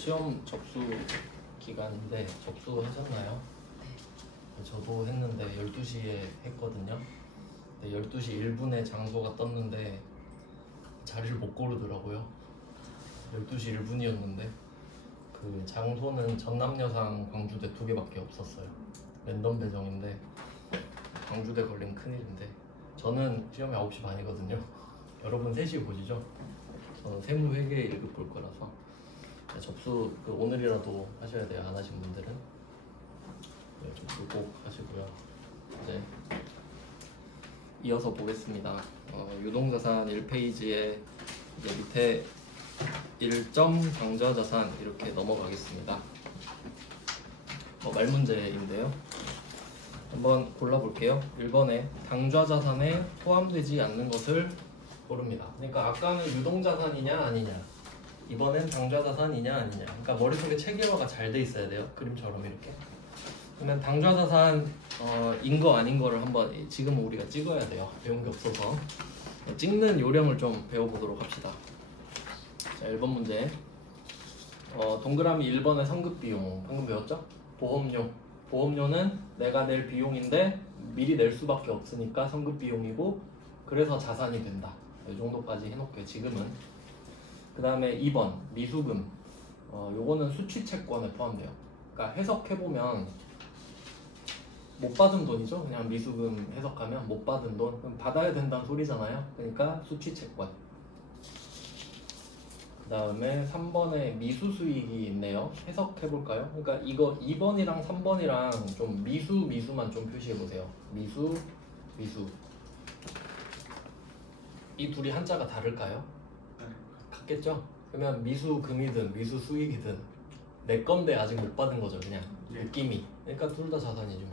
시험 접수 기간인데 접수하셨나요? 네. 저도 했는데 12시에 했거든요. 근데 12시 1분에 장소가 떴는데 자리를 못 고르더라고요. 12시 1분이었는데 그 장소는 전남여상 광주대 2개밖에 없었어요. 랜덤 배정인데 광주대 걸린 큰일인데 저는 시험이 9시 반이거든요. 여러분 3시에 보시죠? 저는 세무회계 1급 볼 거라서 접수 오늘이라도 하셔야 돼요. 안 하신 분들은. 네, 접수 꼭 하시고요. 이제 이어서 보겠습니다. 유동자산 1페이지에 이제 밑에 1점 당좌자산 이렇게 넘어가겠습니다. 말문제인데요. 한번 골라볼게요. 1번에 당좌자산에 포함되지 않는 것을 고릅니다. 그러니까 아까는 유동자산이냐 아니냐, 이번엔 당좌자산이냐 아니냐. 그러니까 머릿속에 체계화가 잘 돼 있어야 돼요. 그림처럼 이렇게. 그러면 당좌자산인 거 아닌 거를 한번 지금은 우리가 찍어야 돼요. 배운 게 없어서. 찍는 요령을 좀 배워보도록 합시다. 자, 1번 문제. 동그라미 1번의 성급비용 방금 배웠죠? 보험료. 보험료는 내가 낼 비용인데 미리 낼 수밖에 없으니까 성급비용이고 그래서 자산이 된다. 이 정도까지 해놓을게요. 지금은. 그 다음에 2번 미수금. 요거는 수취채권에 포함돼요. 그러니까 해석해보면 못 받은 돈이죠. 그냥 미수금 해석하면 못 받은 돈. 그럼 받아야 된다는 소리잖아요. 그러니까 수취채권. 그 다음에 3번에 미수수익이 있네요. 해석해볼까요? 그러니까 이거 2번이랑 3번이랑 좀 미수만 좀 표시해보세요. 미수. 이 둘이 한자가 다를까요? 같겠죠? 그러면 미수금이든 미수수익이든 내 건데 아직 못 받은 거죠. 그냥 느낌이. 그러니까 둘 다 자산이죠.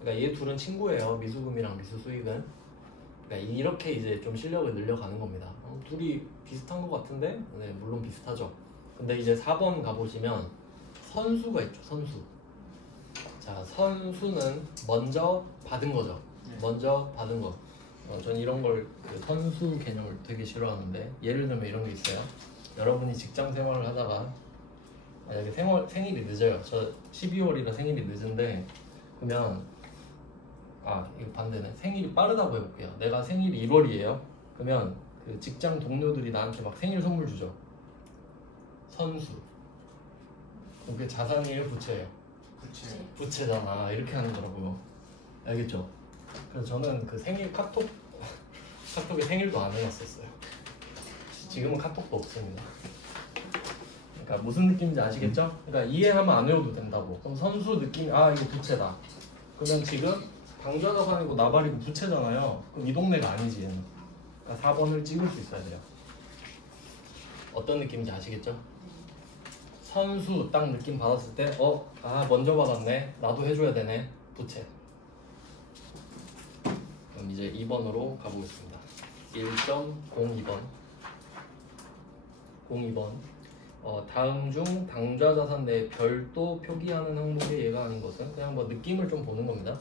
그러니까 얘 둘은 친구예요. 미수금이랑 미수수익은. 그러니까 이렇게 이제 좀 실력을 늘려가는 겁니다. 둘이 비슷한 것 같은데? 네, 물론 비슷하죠. 근데 이제 4번 가보시면 선수가 있죠. 선수. 자, 선수는 먼저 받은 거죠. 먼저 받은 거. 전 이런 걸 선수 개념을 되게 싫어하는데, 예를 들면 이런 게 있어요. 여러분이 직장 생활을 하다가 만약에 생일이 늦어요. 저 12월이라 생일이 늦은데, 그러면 이거 반대네. 생일이 빠르다고 해볼게요. 내가 생일이 1월이에요. 그러면 그 직장 동료들이 나한테 막 생일 선물 주죠. 선수. 그게 자산이에요, 부채예요? 부채잖아. 이렇게 하는 거라고요. 알겠죠? 그래서 저는 그 생일 카톡에 생일도 안 해놨었어요. 지금은 카톡도 없습니다. 그러니까 무슨 느낌인지 아시겠죠? 그러니까 이해하면 안 외워도 된다고. 그럼 선수 느낌이 이거 부채다. 그러면 지금 당좌자산이고 나발이고 부채잖아요. 그럼 이 동네가 아니지 얘는. 그러니까 4번을 찍을 수 있어야 돼요. 어떤 느낌인지 아시겠죠? 선수 딱 느낌 받았을 때 먼저 받았네. 나도 해줘야 되네. 부채. 그럼 이제 2번으로 가보겠습니다. 1.02번. 다음 중 당좌자산 내에 별도 표기하는 항목의 예가 아닌 것은? 그냥 느낌을 좀 보는 겁니다.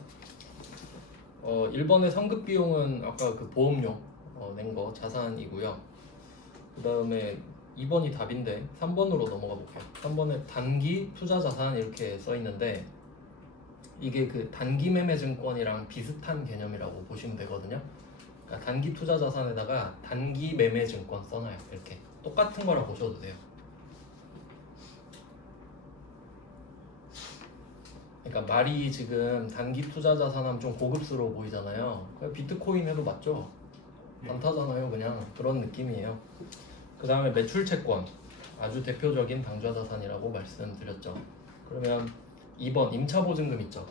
1번의 성급비용은 아까 그 보험료 낸 거 자산이고요. 그 다음에 2번이 답인데 3번으로 넘어가 볼게요. 3번에 단기 투자자산 이렇게 써 있는데 이게 그 단기 매매 증권이랑 비슷한 개념이라고 보시면 되거든요. 그러니까 단기 투자자산에다가 단기 매매 증권 써놔요. 이렇게 똑같은 거라 보셔도 돼요. 그러니까 말이 지금 단기 투자자산 하면 좀 고급스러워 보이잖아요. 비트코인 해도 맞죠? 단타잖아요. 그냥 그런 느낌이에요. 그 다음에 매출채권, 아주 대표적인 당좌자산이라고 말씀드렸죠. 그러면 2번 임차보증금 있죠.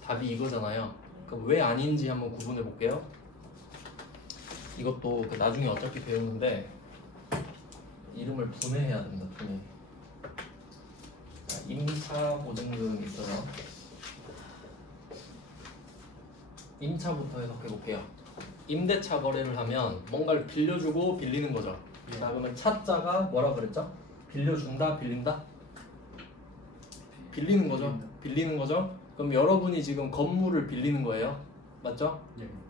답이 이거잖아요. 그럼 왜 아닌지 한번 구분해 볼게요. 이것도 나중에 어차피 배우는데 이름을 분해해야 된다. 분해. 임차보증금 있어요. 임차부터 해석해 볼게요. 임대차 거래를 하면 뭔가를 빌려주고 빌리는 거죠. 자, 그러면 차자가 뭐라 그랬죠? 빌려준다, 빌린다? 빌리는 거죠. 빌리는 거죠. 그럼 여러분이 지금 건물을 빌리는 거예요. 맞죠?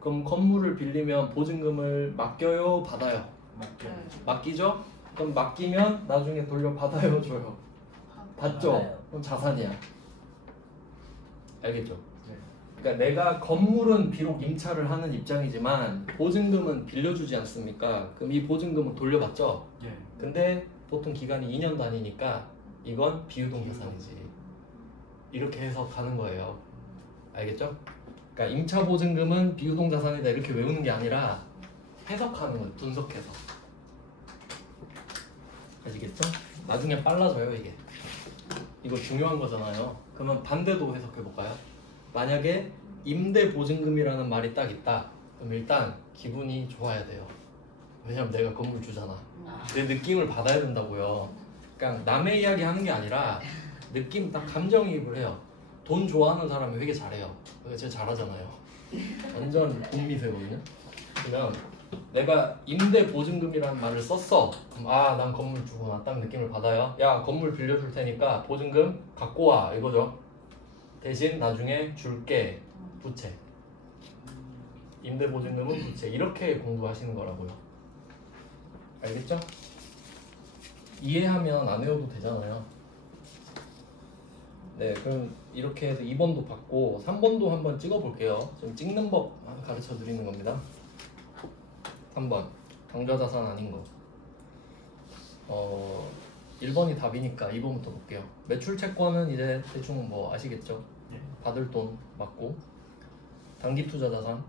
그럼 건물을 빌리면 보증금을 맡겨요, 받아요? 맡기죠? 그럼 맡기면 나중에 돌려받아요, 줘요? 받죠? 맞아요. 그럼 자산이야. 알겠죠? 네. 그러니까 내가 건물은 비록 임차를 하는 입장이지만 보증금은 빌려주지 않습니까? 그럼 이 보증금은 돌려받죠? 네. 근데 보통 기간이 2년 단위니까 이건 비유동 자산이지. 이렇게 해석하는 거예요. 알겠죠? 그러니까 임차 보증금은 비유동 자산이다 이렇게 외우는 게 아니라 해석하는 거예요. 분석해서. 아시겠죠? 나중에 빨라져요 이게. 이거 중요한 거잖아요. 그러면 반대도 해석해 볼까요? 만약에 임대 보증금이라는 말이 딱 있다. 그럼 일단 기분이 좋아야 돼요. 왜냐면 내가 건물 주잖아. 내 느낌을 받아야 된다고요. 그러니까 남의 이야기 하는 게 아니라 느낌 딱 감정이입을 해요. 돈 좋아하는 사람이 되게 잘해요. 제가 잘하잖아요. 완전 돈 미세거든요. 그러면 내가 임대 보증금이라는 말을 썼어. 그럼 아, 난 건물 주구나. 딱 느낌을 받아요. 야, 건물 빌려줄 테니까 보증금 갖고 와. 이거죠. 대신 나중에 줄게. 부채. 임대 보증금은 부채. 이렇게 공부하시는 거라고요. 알겠죠? 이해하면 안 외워도 되잖아요. 네, 그럼 이렇게 해서 2번도 받고 3번도 한번 찍어볼게요. 지금 찍는 법 가르쳐 드리는 겁니다. 3번 당좌자산 아닌 거. 1번이 답이니까 2번부터 볼게요. 매출 채권은 이제 대충 뭐 아시겠죠? 네. 받을 돈 맞고, 단기 투자 자산,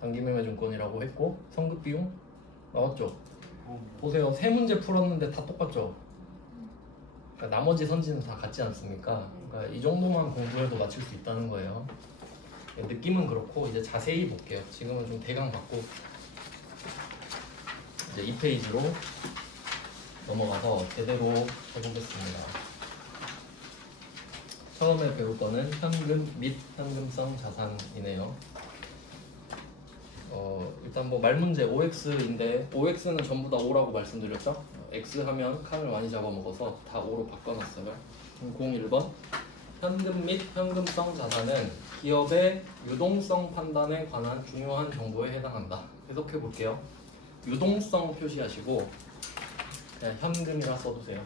단기 매매 증권이라고 했고, 성급 비용 나왔죠? 보세요. 세 문제 풀었는데 다 똑같죠? 그러니까 나머지 선지는 다 같지 않습니까? 그러니까 이 정도만 공부해도 맞출 수 있다는 거예요. 느낌은 그렇고 이제 자세히 볼게요. 지금은 좀 대강 받고 이제 2페이지로 넘어가서 제대로 해보겠습니다. 처음에 배울 거는 현금 및 현금성 자산이네요. 일단 뭐 말문제 OX인데 OX는 전부 다 O라고 말씀드렸죠? X 하면 칸을 많이 잡아먹어서 다 O로 바꿔놨어요. 01번 현금 및 현금성 자산은 기업의 유동성 판단에 관한 중요한 정보에 해당한다. 해석해 볼게요. 유동성 표시하시고 그냥 현금이라 써두세요.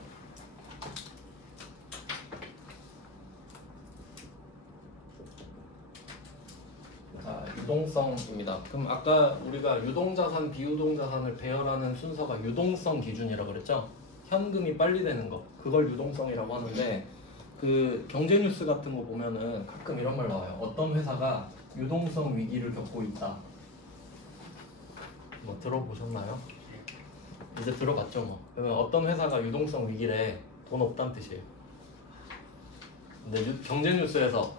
자, 유동성입니다. 그럼 아까 우리가 유동자산, 비유동자산을 배열하는 순서가 유동성 기준이라고 그랬죠? 현금이 빨리 되는 거, 그걸 유동성이라고 하는데 그 경제뉴스 같은 거 보면은 가끔 이런 말 나와요. 어떤 회사가 유동성 위기를 겪고 있다. 뭐 들어보셨나요? 이제 들어봤죠 뭐. 그러면 어떤 회사가 유동성 위기래, 돈 없다는 뜻이에요. 근데 경제뉴스에서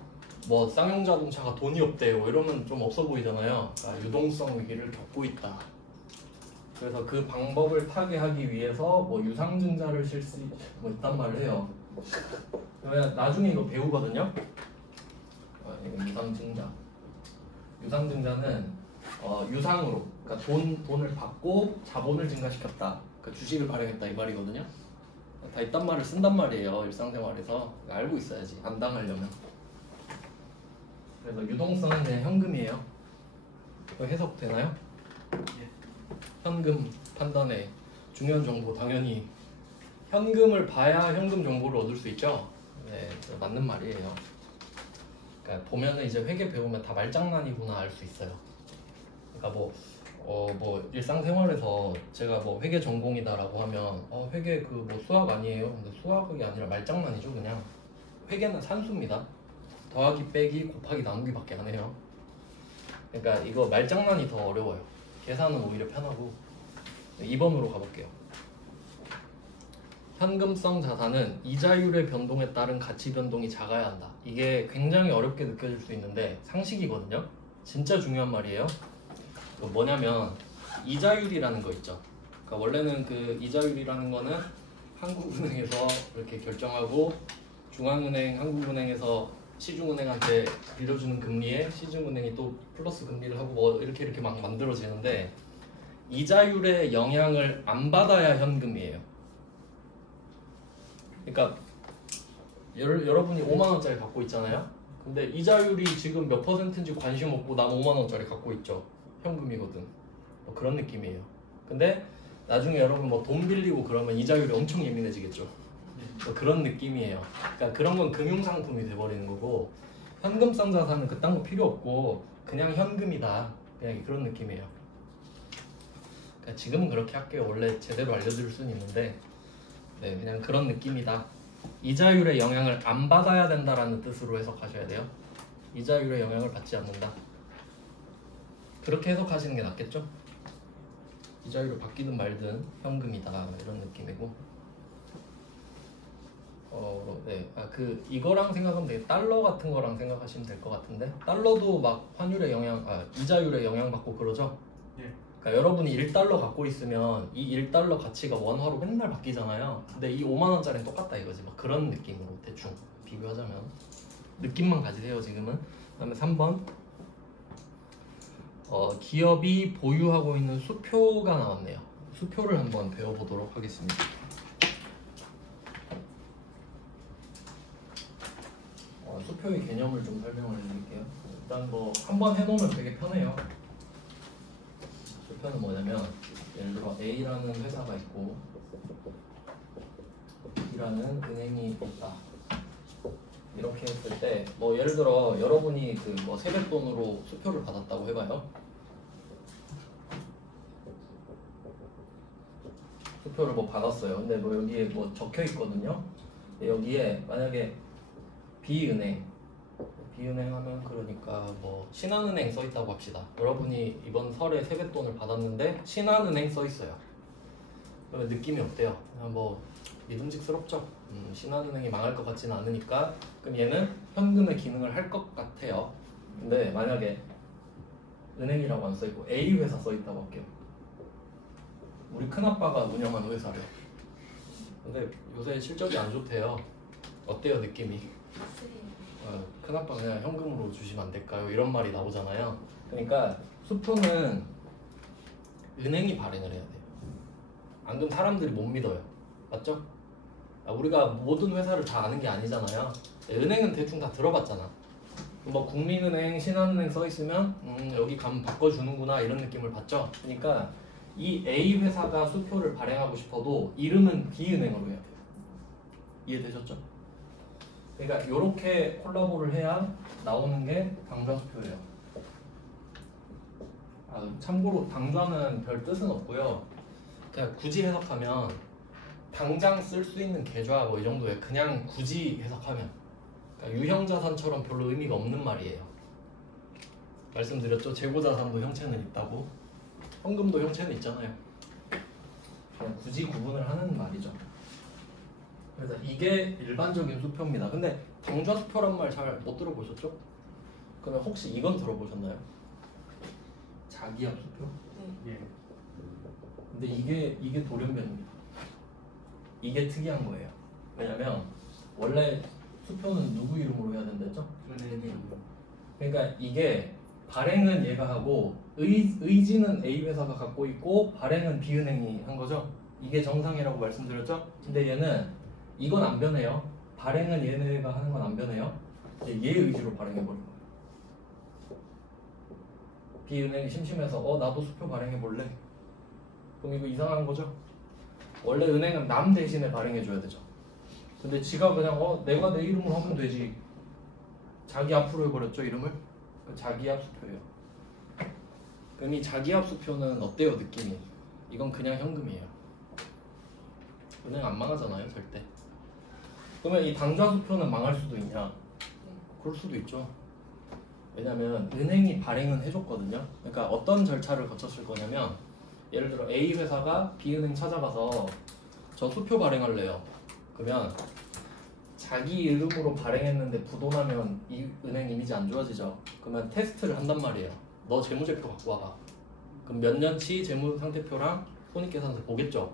뭐 쌍용자동차가 돈이 없대요 이러면 좀 없어 보이잖아요. 그러니까 유동성 위기를 겪고 있다. 그래서 그 방법을 타개하기 위해서 뭐 유상증자를 실시 뭐 있단 말을 해요. 그러면 나중에 이거 배우거든요. 이거 유상증자. 유상증자는 유상으로, 그러니까 돈을 받고 자본을 증가시켰다. 그러니까 주식을 발행했다 이 말이거든요. 다 이딴 말을 쓴단 말이에요. 일상생활에서 알고 있어야지. 안 당하려면. 그래서 유동성은 그냥 현금이에요. 해석되나요? 예. 현금 판단에 중요한 정보 당연히 현금을 봐야 현금 정보를 얻을 수 있죠. 네, 맞는 말이에요. 그러니까 보면은 이제 회계 배우면 다 말장난이구나 알 수 있어요. 그러니까 뭐 일상생활에서 제가 뭐 회계 전공이다라고 하면 회계 그 뭐 수학 아니에요. 근데 수학이 아니라 말장난이죠 그냥. 회계는 산수입니다. 더하기 빼기 곱하기 나누기밖에 안 해요. 그러니까 이거 말장난이 더 어려워요. 계산은 오히려 편하고. 2번으로 가볼게요. 현금성 자산은 이자율의 변동에 따른 가치 변동이 작아야 한다. 이게 굉장히 어렵게 느껴질 수 있는데 상식이거든요. 진짜 중요한 말이에요. 뭐냐면 이자율이라는 거 있죠. 그러니까 원래는 그 이자율이라는 거는 한국은행에서 이렇게 결정하고 중앙은행, 한국은행에서 시중은행한테 빌려주는 금리에 시중은행이 또 플러스 금리를 하고 뭐 이렇게 막 만들어지는데 이자율의 영향을 안 받아야 현금이에요. 그러니까 여러분이 5만원짜리 갖고 있잖아요. 근데 이자율이 지금 몇 퍼센트인지 관심 없고 난 5만원짜리 갖고 있죠. 현금이거든. 뭐 그런 느낌이에요. 근데 나중에 여러분 뭐 돈 빌리고 그러면 이자율이 엄청 예민해지겠죠. 뭐 그런 느낌이에요. 그러니까 그런 건 금융상품이 돼버리는 거고 현금성 자산은 그딴 거 필요 없고 그냥 현금이다. 그냥 그런 느낌이에요. 그러니까 지금은 그렇게 할게요. 원래 제대로 알려드릴 수는 있는데 네, 그냥 그런 느낌이다. 이자율의 영향을 안 받아야 된다라는 뜻으로 해석하셔야 돼요. 이자율의 영향을 받지 않는다. 그렇게 해석하시는 게 낫겠죠? 이자율을 받기든 말든 현금이다 이런 느낌이고 네. 이거랑 생각하면 되게 달러 같은 거랑 생각하시면 될 것 같은데 달러도 막 환율의 영향, 이자율의 영향 받고 그러죠? 예. 그러니까 여러분이 1달러 갖고 있으면 이 1달러 가치가 원화로 맨날 바뀌잖아요. 근데 이 5만원짜리는 똑같다 이거지. 막 그런 느낌으로 대충 비교하자면 느낌만 가지세요 지금은. 그 다음에 3번 기업이 보유하고 있는 수표가 나왔네요. 수표를 한번 배워보도록 하겠습니다. 수표의 개념을 좀 설명을 해드릴게요. 일단 뭐 한번 해놓으면 되게 편해요. 수표는 뭐냐면 예를 들어 A라는 회사가 있고 B라는 은행이 있다. 이렇게 했을 때 뭐 예를 들어 여러분이 그 뭐 세뱃돈으로 수표를 받았다고 해봐요. 수표를 뭐 받았어요. 근데 뭐 여기에 뭐 적혀 있거든요. 여기에 만약에 B은행 하면 그러니까 뭐 신한은행 써 있다고 합시다. 여러분이 이번 설에 세뱃돈을 받았는데 신한은행 써 있어요. 그러면 느낌이 어때요? 뭐 믿음직스럽죠? 신한은행이 망할 것 같지는 않으니까 그럼 얘는 현금의 기능을 할 것 같아요. 근데 만약에 은행이라고 안 써 있고 A 회사 써 있다고 할게요. 우리 큰아빠가 운영하는 회사래요. 근데 요새 실적이 안 좋대요. 어때요 느낌이? 큰아빠 그냥 현금으로 주시면 안 될까요? 이런 말이 나오잖아요. 그러니까 수표는 은행이 발행을 해야 돼요. 안 그러면 사람들이 못 믿어요. 맞죠? 우리가 모든 회사를 다 아는 게 아니잖아요. 은행은 대충 다 들어봤잖아. 뭐 국민은행, 신한은행 써 있으면 여기 가면 바꿔주는구나 이런 느낌을 받죠. 그러니까 이 A 회사가 수표를 발행하고 싶어도 이름은 B은행으로 해야 돼요. 이해되셨죠? 그러니까 이렇게 콜라보를 해야 나오는 게 당좌수표예요. 참고로 당좌는 별 뜻은 없고요. 그냥 굳이 해석하면 당장 쓸 수 있는 계좌 뭐 이 정도에 그냥 굳이 해석하면 그러니까 유형자산처럼 별로 의미가 없는 말이에요. 말씀드렸죠? 재고자산도 형체는 있다고. 현금도 형체는 있잖아요. 그냥 굳이 구분을 하는 말이죠. 그래서 이게 일반적인 수표입니다. 근데 당좌수표란 말 잘 못 들어보셨죠? 그러면 혹시 이건 들어보셨나요? 자기압 수표? 네. 예. 근데 이게 돌연변입니다. 이게 특이한 거예요. 왜냐면 원래 수표는 누구 이름으로 해야 된댔죠? 그러니까 이게 발행은 얘가 하고 의지는 A 회사가 갖고 있고 발행은 B은행이 한 거죠. 이게 정상이라고 말씀드렸죠? 근데 얘는 이건 안 변해요. 발행은 얘네가 하는 건 안 변해요. 얘 의지로 발행해버린 거예요. B은행이 심심해서 나도 수표 발행해볼래. 그럼 이거 이상한 거죠? 원래 은행은 남 대신에 발행해줘야 되죠. 근데 지가 그냥 내가 내 이름으로 하면 되지. 자기 앞으로 해버렸죠 이름을. 자기압 수표예요. 그럼 이 자기압 수표는 어때요 느낌이? 이건 그냥 현금이에요. 은행 안 망하잖아요 절대. 그러면 이 당좌 수표는 망할 수도 있냐? 그럴 수도 있죠. 왜냐면 은행이 발행은 해줬거든요. 그러니까 어떤 절차를 거쳤을 거냐면 예를 들어 A 회사가 B은행 찾아가서 저 수표 발행할래요. 그러면 자기 이름으로 발행했는데 부도나면 이 은행 이미지 안 좋아지죠. 그러면 테스트를 한단 말이에요. 너 재무제표 갖고 와봐. 그럼 몇 년치 재무상태표랑 손익계산서 보겠죠.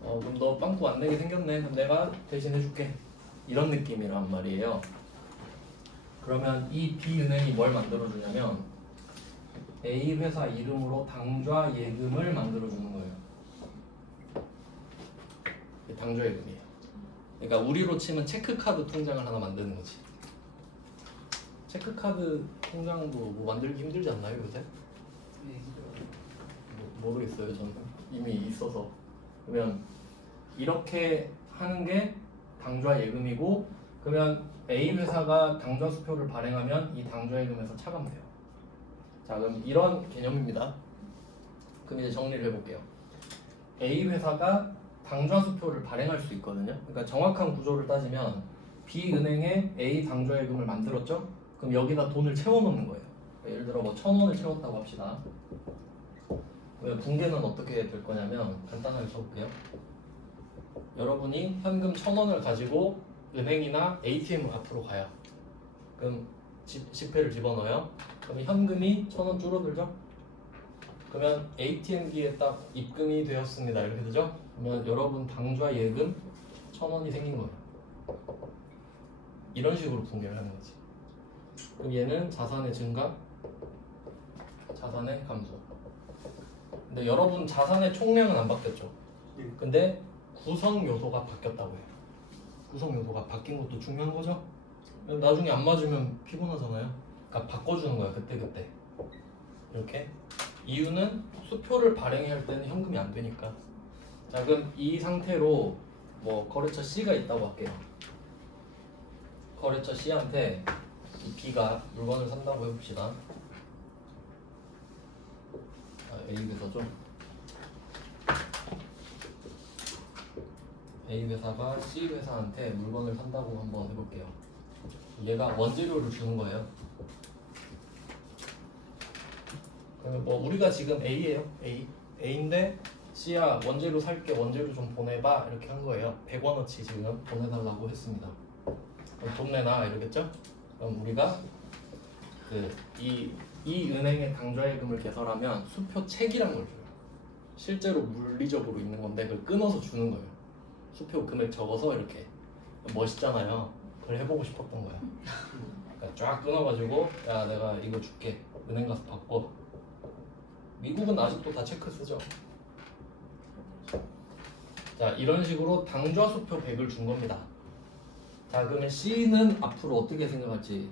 그럼 너 빵꾸 안 내게 생겼네. 그럼 내가 대신 해줄게. 이런 느낌이란 말이에요. 그러면 이 B은행이 뭘 만들어주냐면 A 회사 이름으로 당좌 예금을 만들어주는 거예요. 당좌 예금이에요. 그러니까 우리로 치면 체크카드 통장을 하나 만드는 거지. 체크카드 통장도 뭐 만들기 힘들지 않나요 요새? 모르겠어요 저는. 이미 있어서. 그러면 이렇게 하는 게 당좌 예금이고 그러면 A 회사가 당좌 수표를 발행하면 이 당좌 예금에서 차감돼요. 자 그럼 이런 개념입니다. 그럼 이제 정리를 해볼게요. A 회사가 당좌 수표를 발행할 수 있거든요. 그러니까 정확한 구조를 따지면 B 은행에 A 당좌 예금을 만들었죠. 그럼 여기다 돈을 채워넣는 거예요. 예를 들어 뭐 1,000원을 채웠다고 합시다. 붕괴는 어떻게 될 거냐면 간단하게 써볼게요. 여러분이 현금 1,000원을 가지고 은행이나 ATM 앞으로 가요. 그럼 지폐를 집어넣어요. 그럼 현금이 1,000원 줄어들죠? 그러면 ATM기에 딱 입금이 되었습니다. 이렇게 되죠? 그러면 여러분 당좌 예금 1,000원이 생긴 거예요. 이런 식으로 붕괴를 하는 거지. 그럼 얘는 자산의 증가, 자산의 감소. 근데 여러분 자산의 총량은 안 바뀌었죠? 근데 구성 요소가 바뀌었다고 해요. 구성 요소가 바뀐 것도 중요한 거죠? 나중에 안 맞으면 피곤하잖아요. 그러니까 바꿔주는 거야 그때. 이렇게. 이유는 수표를 발행해야 할 때는 현금이 안 되니까. 자 그럼 이 상태로 뭐 거래처 C가 있다고 할게요. 거래처 C한테 이 B가 물건을 산다고 해봅시다. A에서 좀 A 회사가 C 회사한테 물건을 산다고 한번 해볼게요. 얘가 원재료를 주는 거예요. 그러면 뭐 우리가 지금 A예요. A인데 C야 원재료 살게 원재료 좀 보내봐 이렇게 한 거예요. 100원어치 지금 보내달라고 했습니다. 그럼 돈 내놔 이러겠죠? 그럼 우리가 이 은행의 당좌예금을 개설하면 수표책이란 걸 줘요. 실제로 물리적으로 있는 건데 그걸 끊어서 주는 거예요. 수표 금액 적어서 이렇게. 멋있잖아요. 그걸 해보고 싶었던 거야. 그러니까 쫙 끊어가지고 야 내가 이거 줄게. 은행 가서 바꿔. 미국은 아직도 다 체크 쓰죠. 자 이런 식으로 당좌 수표 100을 준 겁니다. 자 그러면 C는 앞으로 어떻게 생각할지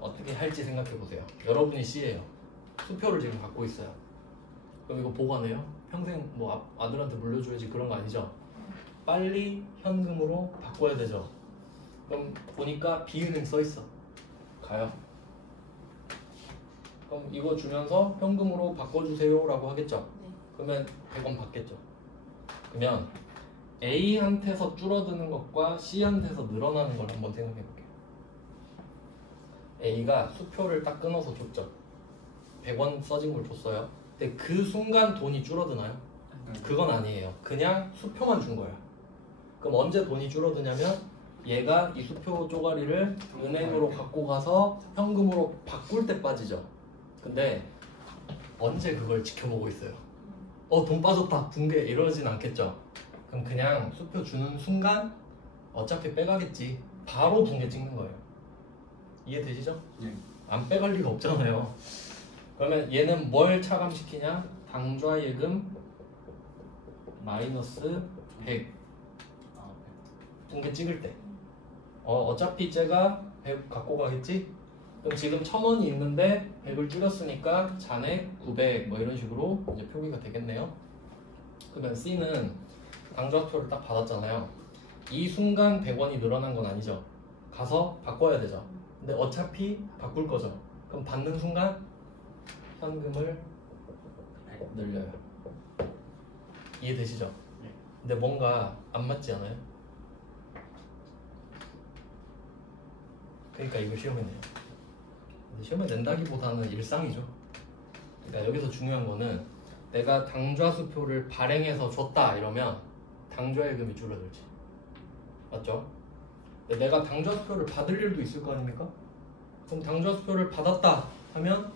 어떻게 할지 생각해 보세요. 여러분이 C예요. 수표를 지금 갖고 있어요. 그럼 이거 보관해요? 평생 뭐 아들한테 물려줘야지 그런 거 아니죠? 빨리 현금으로 바꿔야 되죠. 그럼 보니까 B은행 써 있어. 가요. 그럼 이거 주면서 현금으로 바꿔주세요 라고 하겠죠. 그러면 100원 받겠죠. 그러면 A한테서 줄어드는 것과 C한테서 늘어나는 걸 한번 생각해 볼게요. A가 수표를 딱 끊어서 줬죠. 100원 써진 걸 줬어요. 근데 그 순간 돈이 줄어드나요? 그건 아니에요. 그냥 수표만 준 거예요. 그럼 언제 돈이 줄어드냐면 얘가 이 수표 쪼가리를 은행으로 갖고 가서 현금으로 바꿀 때 빠지죠. 근데 언제 그걸 지켜보고 있어요? 돈 빠졌다 붕괴 이러진 않겠죠. 그럼 그냥 수표 주는 순간 어차피 빼가겠지. 바로 붕괴 찍는 거예요. 이해되시죠? 네. 안 빼갈 리가 없잖아요. 그러면 얘는 뭘 차감시키냐? 당좌 예금 마이너스 100 붕괴 찍을 때 어차피 쟤가 100 갖고 가겠지? 그럼 지금 1,000원이 있는데 100을 줄였으니까 잔액 900 뭐 이런 식으로 이제 표기가 되겠네요. 그러면 C는 당좌표를 딱 받았잖아요. 이 순간 100원이 늘어난 건 아니죠. 가서 바꿔야 되죠. 근데 어차피 바꿀 거죠. 그럼 받는 순간 현금을 늘려요. 이해되시죠? 네. 근데 뭔가 안 맞지 않아요? 그러니까 이거 시험에 내요. 시험에 낸다기보다는 일상이죠. 그러니까 여기서 중요한 거는 내가 당좌수표를 발행해서 줬다 이러면 당좌예금이 줄어들지. 맞죠? 근데 내가 당좌수표를 받을 일도 있을 거 아닙니까? 그럼 당좌수표를 받았다 하면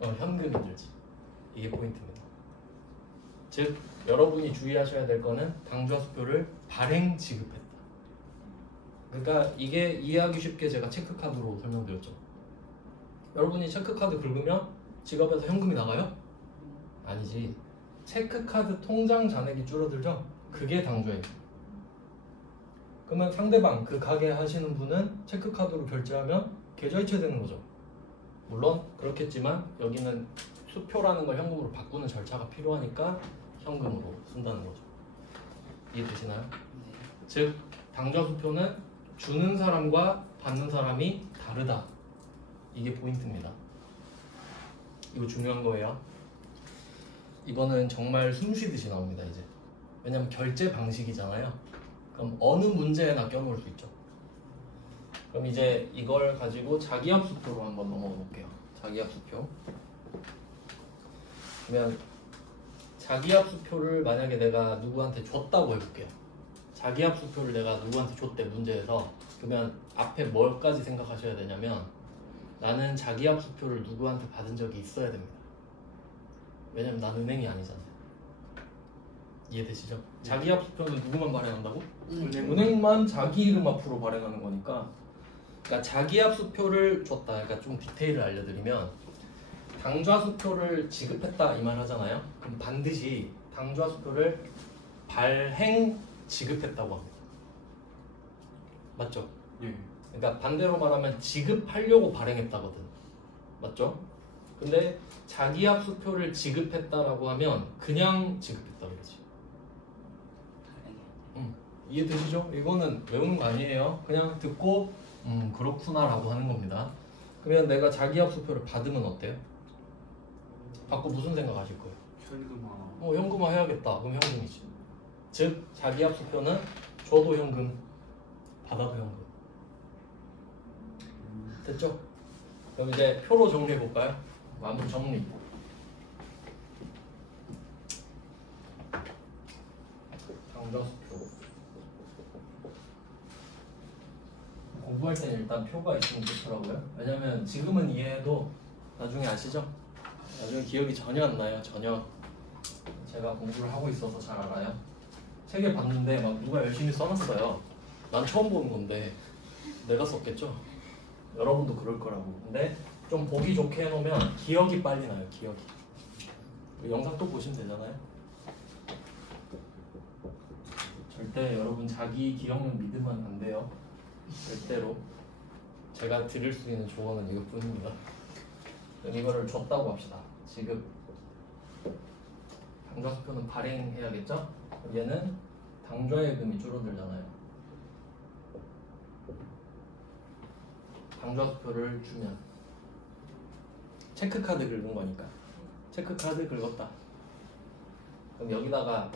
현금이 들지. 이게 포인트입니다. 즉 여러분이 주의하셔야 될 거는 당좌수표를 발행 지급했다. 그러니까 이게 이해하기 쉽게 제가 체크카드로 설명드렸죠. 여러분이 체크카드 긁으면 지갑에서 현금이 나가요? 아니지. 체크카드 통장 잔액이 줄어들죠? 그게 당좌예금. 그러면 상대방 그 가게 하시는 분은 체크카드로 결제하면 계좌이체 되는 거죠. 물론 그렇겠지만 여기는 수표라는 걸 현금으로 바꾸는 절차가 필요하니까 현금으로 쓴다는 거죠. 이해되시나요? 즉 당좌 수표는 주는 사람과 받는 사람이 다르다. 이게 포인트입니다. 이거 중요한 거예요. 이거는 정말 숨쉬듯이 나옵니다. 이제 왜냐면 결제 방식이잖아요. 그럼 어느 문제에나 껴놓을 수 있죠. 그럼 이제 이걸 가지고 자기합수표로 한번 넘어가 볼게요. 자기합수표. 그러면 자기합수표를 만약에 내가 누구한테 줬다고 해볼게요. 자기합수표를 내가 누구한테 줬대 문제에서. 그러면 앞에 뭘까지 생각하셔야 되냐면 나는 자기합수표를 누구한테 받은 적이 있어야 됩니다. 왜냐면 난 은행이 아니잖아요. 이해되시죠? 자기합수표는 누구만 발행한다고? 은행만 자기 이름 앞으로 발행하는 거니까. 그러니까 자기합수표를 줬다. 그러니까 좀 디테일을 알려드리면 당좌수표를 지급했다 이 말 하잖아요. 그럼 반드시 당좌수표를 발행 지급했다고 합니다. 맞죠? 예. 그러니까 반대로 말하면 지급하려고 발행했다거든. 맞죠? 근데 자기합수표를 지급했다라고 하면 그냥 지급했다 그러지. 이해되시죠? 이거는 외우는 거 아니에요. 그냥 듣고 그렇구나 라고 하는 겁니다. 그러면 내가 자기합수표를 받으면 어때요? 받고 무슨 생각하실 거예요? 현금화. 현금화 해야겠다. 그럼 현금이지. 즉 자기합수표는 줘도 현금, 받아도 현금. 됐죠? 그럼 이제 표로 정리해 볼까요? 마무리 정리. 당좌수표. 공부할 때는 일단 표가 있으면 좋더라고요. 왜냐면 지금은 이해해도 나중에 아시죠? 나중에 기억이 전혀 안 나요. 전혀. 제가 공부를 하고 있어서 잘 알아요. 책에 봤는데 막 누가 열심히 써놨어요. 난 처음 보는 건데 내가 썼겠죠? 여러분도 그럴 거라고. 근데 좀 보기 좋게 해놓으면 기억이 빨리 나요. 기억이. 영상 또 보시면 되잖아요. 절대 여러분 자기 기억력 믿으면 안 돼요. 절대로. 제가 드릴 수 있는 조언은 이것뿐입니다. 그럼 이거를 줬다고 합시다. 지급. 당좌수표는 발행해야겠죠? 얘는 당좌예금이 줄어들잖아요. 당좌수표를 주면 체크카드 긁은 거니까. 체크카드 긁었다. 그럼 여기다가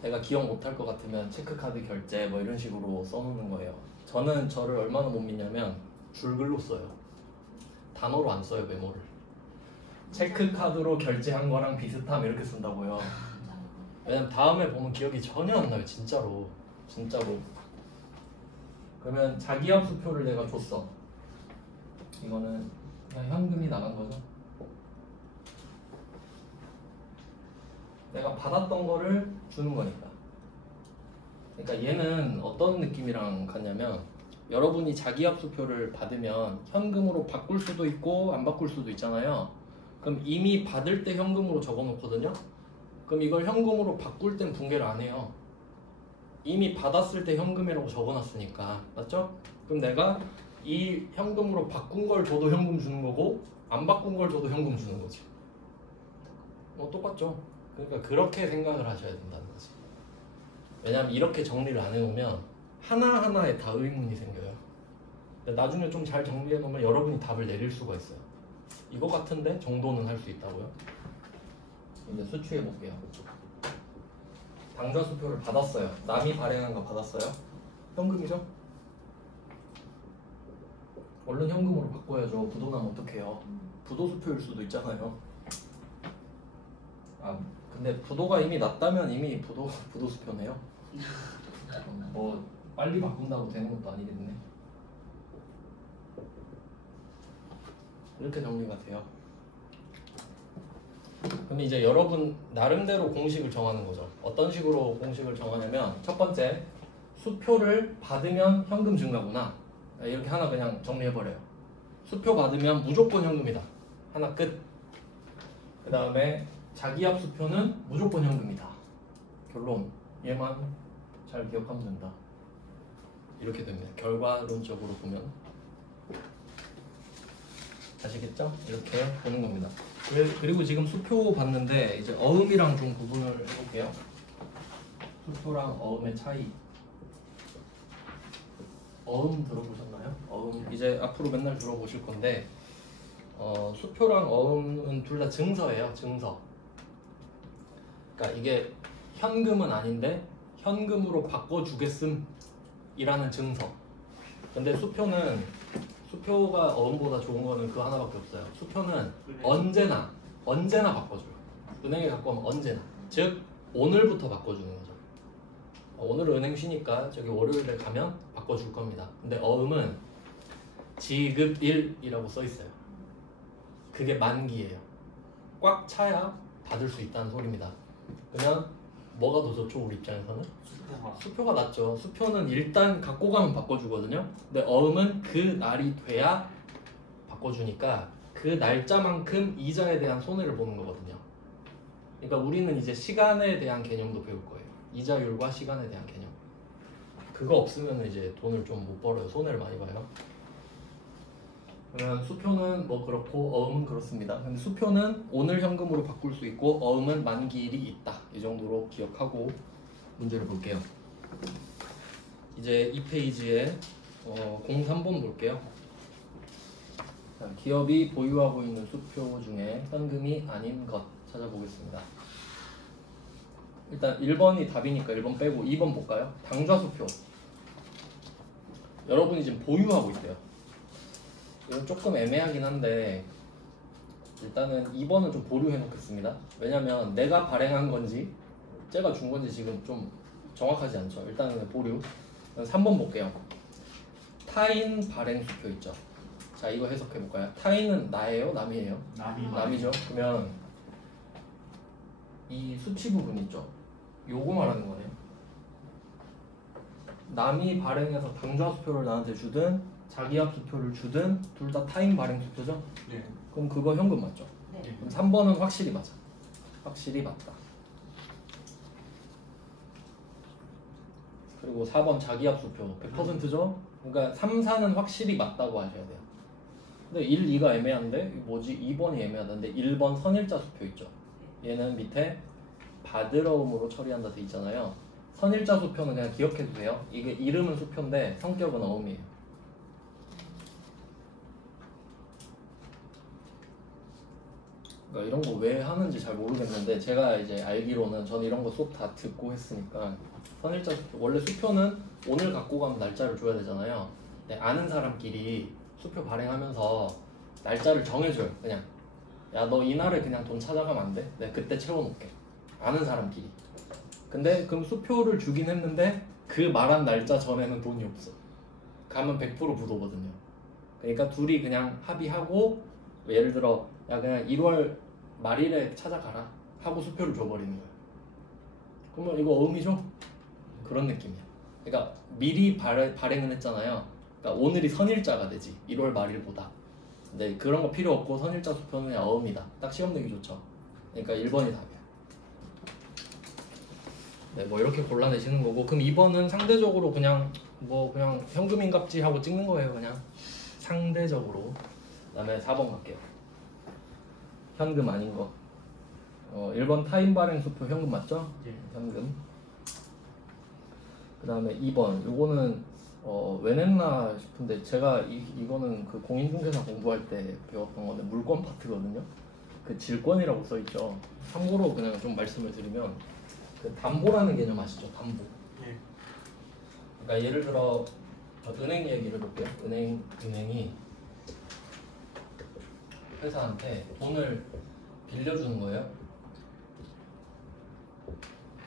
내가 기억 못할 것 같으면 체크카드 결제 뭐 이런 식으로 써놓는 거예요. 저는 저를 얼마나 못 믿냐면 줄글로 써요. 단어로 안 써요. 메모를. 체크카드로 결제한 거랑 비슷함 이렇게 쓴다고요. 왜냐면 다음에 보면 기억이 전혀 안 나요. 진짜로. 진짜로. 그러면 자기합수표를 내가 줬어. 이거는 그냥 현금이 나간 거죠. 내가 받았던 거를 주는 거니까. 그러니까 얘는 어떤 느낌이랑 같냐면 여러분이 자기합수표를 받으면 현금으로 바꿀 수도 있고 안 바꿀 수도 있잖아요. 그럼 이미 받을 때 현금으로 적어놓거든요. 그럼 이걸 현금으로 바꿀 땐 붕괴를 안 해요. 이미 받았을 때 현금이라고 적어놨으니까. 맞죠? 그럼 내가 이 현금으로 바꾼 걸 줘도 현금 주는 거고 안 바꾼 걸 줘도 현금 주는 거지. 똑같죠? 그러니까 그렇게 생각을 하셔야 된다는 거지. 왜냐면 이렇게 정리를 안 해놓으면 하나하나에 다 의문이 생겨요. 나중에 좀 잘 정리해 놓으면 여러분이 답을 내릴 수가 있어요. 이거 같은데 정도는 할 수 있다고요. 이제 수취해 볼게요. 당좌수표를 받았어요. 남이 발행한 거 받았어요. 현금이죠? 얼른 현금으로 바꿔야죠. 부도나면 어떡해요. 부도수표일 수도 있잖아요. 근데 부도가 이미 났다면 이미 부도수표네요. 뭐 빨리 바꾼다고 되는 것도 아니겠네. 이렇게 정리가 돼요. 그럼 이제 여러분 나름대로 공식을 정하는 거죠. 어떤 식으로 공식을 정하냐면 첫 번째, 수표를 받으면 현금 증가구나. 이렇게 하나 그냥 정리해버려요. 수표 받으면 무조건 현금이다. 하나 끝. 그 다음에 자기합수표는 무조건 현금이다. 결론. 얘만 잘 기억하면 된다. 이렇게 됩니다. 결과론적으로 보면. 아시겠죠? 이렇게 보는 겁니다. 그리고 지금 수표 봤는데 이제 어음이랑 좀 구분을 해볼게요. 수표랑 어음의 차이. 어음 들어보셨나요? 어음 이제 앞으로 맨날 들어보실 건데 수표랑 어음은 둘 다 증서예요. 증서. 그러니까 이게 현금은 아닌데 현금으로 바꿔주겠음이라는 증서. 근데 수표가 어음보다 좋은 거는 그 하나밖에 없어요. 수표는 언제나 바꿔줘요. 은행에 갖고 오면 언제나. 즉 오늘부터 바꿔주는 거죠. 오늘은 은행 쉬니까 저기 월요일에 가면 바꿔줄 겁니다. 근데 어음은 지급일이라고 써 있어요. 그게 만기예요. 꽉 차야 받을 수 있다는 소리입니다. 그러면 뭐가 더 좋죠? 우리 입장에서는? 수표가 낫죠. 수표는 일단 갖고 가면 바꿔주거든요. 근데 어음은 그 날이 돼야 바꿔주니까 그 날짜만큼 이자에 대한 손해를 보는 거거든요. 그러니까 우리는 이제 시간에 대한 개념도 배울 거예요. 이자율과 시간에 대한 개념. 그거 없으면 이제 돈을 좀 못 벌어요. 손해를 많이 봐요. 그러면 수표는 뭐 그렇고 어음은 그렇습니다. 근데 수표는 오늘 현금으로 바꿀 수 있고 어음은 만기일이 있다. 이 정도로 기억하고 문제를 볼게요. 이제 이 페이지에 03번 볼게요. 자, 기업이 보유하고 있는 수표 중에 현금이 아닌 것 찾아보겠습니다. 일단 1번이 답이니까 1번 빼고 2번 볼까요? 당좌수표. 여러분이 지금 보유하고 있대요. 이건 조금 애매하긴 한데 일단은 2번은 좀 보류해 놓겠습니다. 왜냐면 내가 발행한 건지 쟤가 준 건지 지금 좀 정확하지 않죠. 일단은 보류. 3번 볼게요. 타인 발행 수표 있죠. 자, 이거 해석해 볼까요? 타인은 나예요? 남이에요? 남이죠. 그러면 이 수치 부분 있죠. 요거 말하는 거네요. 남이 발행해서 당좌수표를 나한테 주든 자기합수표를 주든 둘 다 타인 발행 수표죠? 네. 그럼 그거 현금 맞죠? 네. 그럼 3번은 확실히 맞아. 확실히 맞다. 그리고 4번 자기합수표 100%죠? 그러니까 3, 4는 확실히 맞다고 하셔야 돼요. 근데 1, 2가 애매한데 뭐지? 2번이 애매하던데 1번 선일자 수표 있죠? 얘는 밑에 받으러움으로 처리한다 돼 있잖아요. 선일자 수표는 그냥 기억해 두세요. 이게 이름은 수표인데 성격은 어음이에요. 그러니까 이런 거 왜 하는지 잘 모르겠는데 제가 이제 알기로는 저는 이런 거 수업 다 듣고 했으니까 선일자 수표 원래 수표는 오늘 갖고 가면 날짜를 줘야 되잖아요. 근데 아는 사람끼리 수표 발행하면서 날짜를 정해줘요. 그냥 야 너 이날에 그냥 돈 찾아가면 안 돼? 내가 그때 채워놓을게. 아는 사람끼리. 근데 그럼 수표를 주긴 했는데 그 말한 날짜 전에는 돈이 없어. 가면 100% 부도거든요. 그러니까 둘이 그냥 합의하고 예를 들어 야 그냥 1월 말일에 찾아가라 하고 수표를 줘버리는 거예요. 그러면 이거 어음이죠? 그런 느낌이야. 그러니까 미리 발행을 했잖아요. 그러니까 오늘이 선일자가 되지 1월 말일보다. 근데 그런 거 필요 없고 선일자 수표는 그냥 어음이다. 딱 시험 내기 좋죠. 그러니까 1번이 답이야. 네, 뭐 이렇게 골라내시는 거고 그럼 2번은 상대적으로 그냥 현금인갑지 하고 찍는 거예요. 그냥 상대적으로. 그 다음에 4번 갈게요. 현금 아닌 거. 1번 타인 발행 수표 현금 맞죠? 예. 현금. 그 다음에 2번 요거는 왜 냈나 싶은데 제가 이거는 그 공인중개사 공부할 때 배웠던 건데 물권 파트거든요. 그 질권이라고 써있죠. 참고로 그냥 좀 말씀을 드리면 그 담보라는 개념 아시죠? 담보. 예. 그러니까 예를 들어 은행 얘기를 볼게요. 은행이 회사한테 돈을 빌려주는 거예요.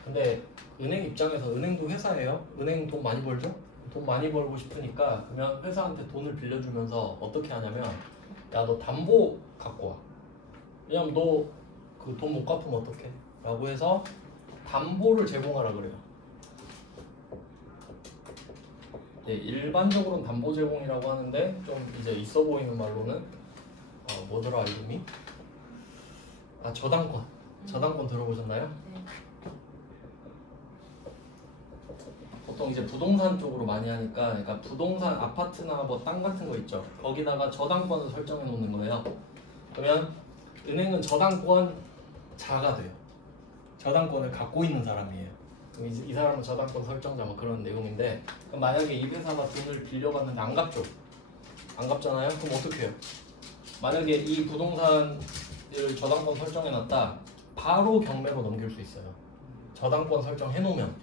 근데 은행 입장에서 은행도 회사예요. 은행 돈 많이 벌죠? 돈 많이 벌고 싶으니까 그러면 회사한테 돈을 빌려주면서 어떻게 하냐면 야 너 담보 갖고 와. 왜냐면 너 그 돈 못 갚으면 어떡해? 라고 해서 담보를 제공하라 그래요. 일반적으로는 담보 제공이라고 하는데 좀 이제 있어 보이는 말로는 뭐더라 이름이? 저당권. 저당권 들어보셨나요? 네. 보통 이제 부동산 쪽으로 많이 하니까 그러니까 부동산 아파트나 뭐 땅 같은 거 있죠. 거기다가 저당권을 설정해 놓는 거예요. 그러면 은행은 저당권자가 돼요. 저당권을 갖고 있는 사람이에요. 이 사람은 저당권 설정자 뭐 그런 내용인데, 그럼 만약에 이 회사가 돈을 빌려갔는데 안 갚죠? 안 갚잖아요? 그럼 어떻게 해요? 만약에 이 부동산을 저당권 설정해놨다, 바로 경매로 넘길 수 있어요. 저당권 설정 해놓으면.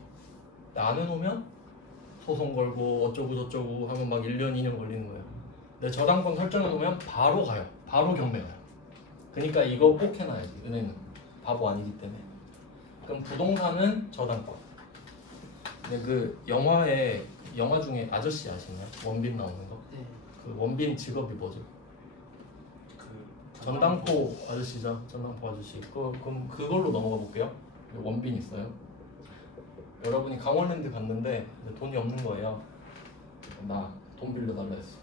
근데 안 해놓으면 소송 걸고 어쩌고 저쩌고 하면 막 1년 2년 걸리는 거예요. 근데 저당권 설정해놓으면 바로 가요. 바로 경매 가요. 그러니까 이거 꼭 해놔야지. 은행은 바보 아니기 때문에. 그럼 부동산은 저당권. 근데 그 영화 중에 아저씨 아시나요? 원빈 나오는 거? 네. 그 원빈 직업이 뭐죠? 그 전당포 아저씨죠. 전당포 아저씨. 그럼 그걸로 넘어가 볼게요. 원빈 있어요. 여러분이 강원랜드 갔는데 근데 돈이 없는 거예요. 나 돈 빌려달라 했어.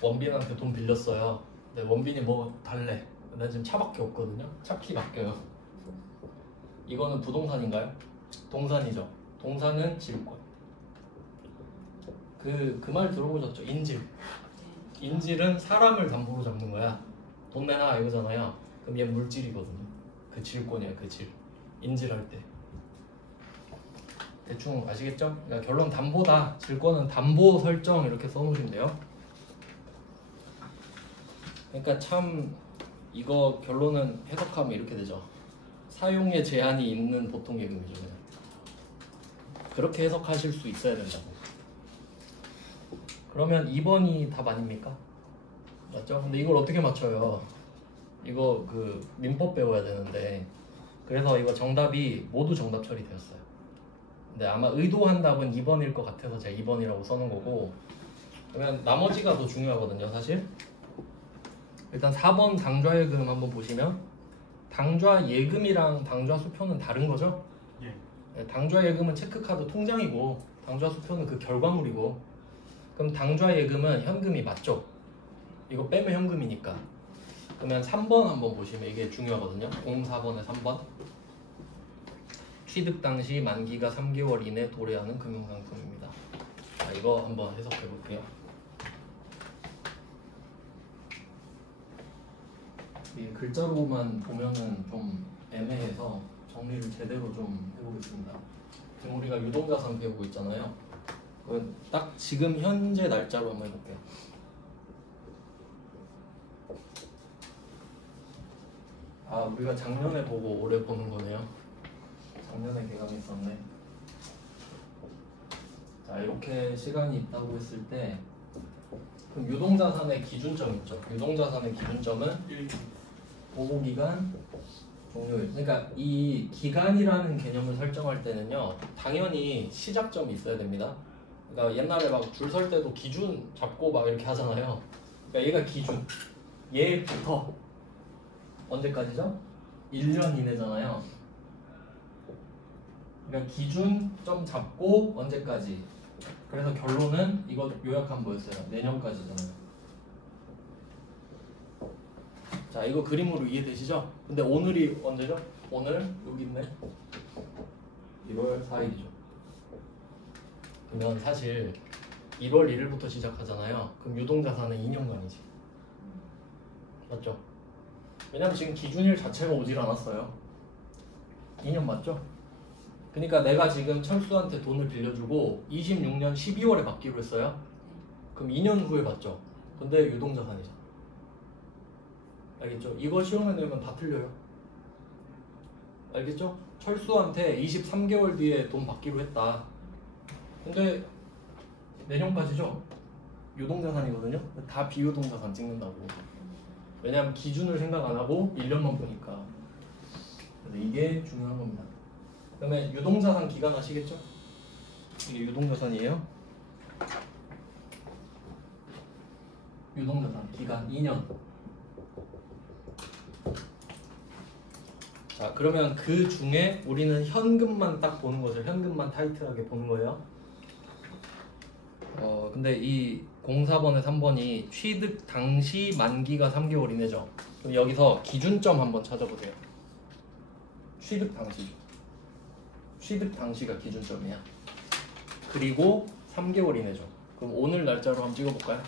원빈한테 돈 빌렸어요. 근데 원빈이 뭐 달래. 나 지금 차밖에 없거든요. 차키 바뀌어요. 이거는 부동산인가요? 동산이죠. 동산은 질권. 그 말 들어보셨죠? 인질. 인질은 사람을 담보로 잡는 거야. 돈 내놔 이거잖아요. 그럼 얘 물질이거든요. 그 질권이야, 그 질. 인질할 때. 대충 아시겠죠? 그러니까 결론 담보다. 질권은 담보 설정 이렇게 써놓으시면 돼요. 그러니까 참 이거 결론은 해석하면 이렇게 되죠. 사용에 제한이 있는 보통 예금이죠. 그냥. 그렇게 해석하실 수 있어야 된다고. 그러면 2번이 답 아닙니까? 맞죠? 근데 이걸 어떻게 맞춰요? 이거 그 민법 배워야 되는데, 그래서 이거 정답이 모두 정답 처리되었어요. 근데 아마 의도한 답은 2번일 것 같아서 제가 2번이라고 써놓은 거고, 그러면 나머지가 더 중요하거든요, 사실. 일단 4번 당좌예금 한번 보시면, 당좌예금이랑 당좌수표는 다른 거죠? 예. 당좌예금은 체크카드 통장이고 당좌수표는 그 결과물이고, 그럼 당좌예금은 현금이 맞죠? 이거 빼면 현금이니까. 그러면 3번 한번 보시면 이게 중요하거든요. 04번에 3번. 취득 당시 만기가 3개월 이내 도래하는 금융상품입니다. 자, 이거 한번 해석해 볼게요. 이 글자로만 보면은 좀 애매해서 정리를 제대로 좀 해보겠습니다. 지금 우리가 유동자산 배우고 있잖아요. 딱 지금 현재 날짜로 한번 해볼게요. 아, 우리가 작년에 보고 올해 보는 거네요. 작년에 개강했었네. 자, 이렇게 시간이 있다고 했을 때, 그럼 유동자산의 기준점 있죠? 유동자산의 기준점은 보고기간, 종료일. 그러니까 이 기간이라는 개념을 설정할 때는요, 당연히 시작점이 있어야 됩니다. 그러니까 옛날에 막 줄 설 때도 기준 잡고 막 이렇게 하잖아요. 그러니까 얘가 기준. 얘부터 언제까지죠? 1년 이내잖아요. 그러니까 기준점 잡고 언제까지. 그래서 결론은 이거 요약하면 뭐였어요? 내년까지잖아요. 자, 이거 그림으로 이해되시죠? 근데 오늘이 언제죠? 오늘 여기 있네. 1월 4일이죠. 그러면 사실 1월 1일부터 시작하잖아요. 그럼 유동자산은 2년간이지. 맞죠? 왜냐면 지금 기준일 자체가 오질 않았어요. 2년 맞죠? 그러니까 내가 지금 철수한테 돈을 빌려주고 26년 12월에 받기로 했어요. 그럼 2년 후에 받죠. 근데 유동자산이잖아. 알겠죠? 이거 시험에 내면 다 틀려요. 알겠죠? 철수한테 23개월 뒤에 돈 받기로 했다. 근데 내년까지죠? 유동자산이거든요? 다 비유동자산 찍는다고. 왜냐면 기준을 생각 안 하고 1년만 보니까. 그래서 이게 중요한 겁니다. 그다음에 유동자산 기간 아시겠죠? 이게 유동자산이에요. 유동자산 기간 2년. 자, 그러면 그 중에 우리는 현금만 딱 보는 거죠. 현금만 타이트하게 보는 거예요. 근데 이 04번에 3번이 취득 당시 만기가 3개월 이내죠. 그럼 여기서 기준점 한번 찾아보세요. 취득 당시죠. 취득 당시가 기준점이야. 그리고 3개월 이내죠. 그럼 오늘 날짜로 한번 찍어볼까요?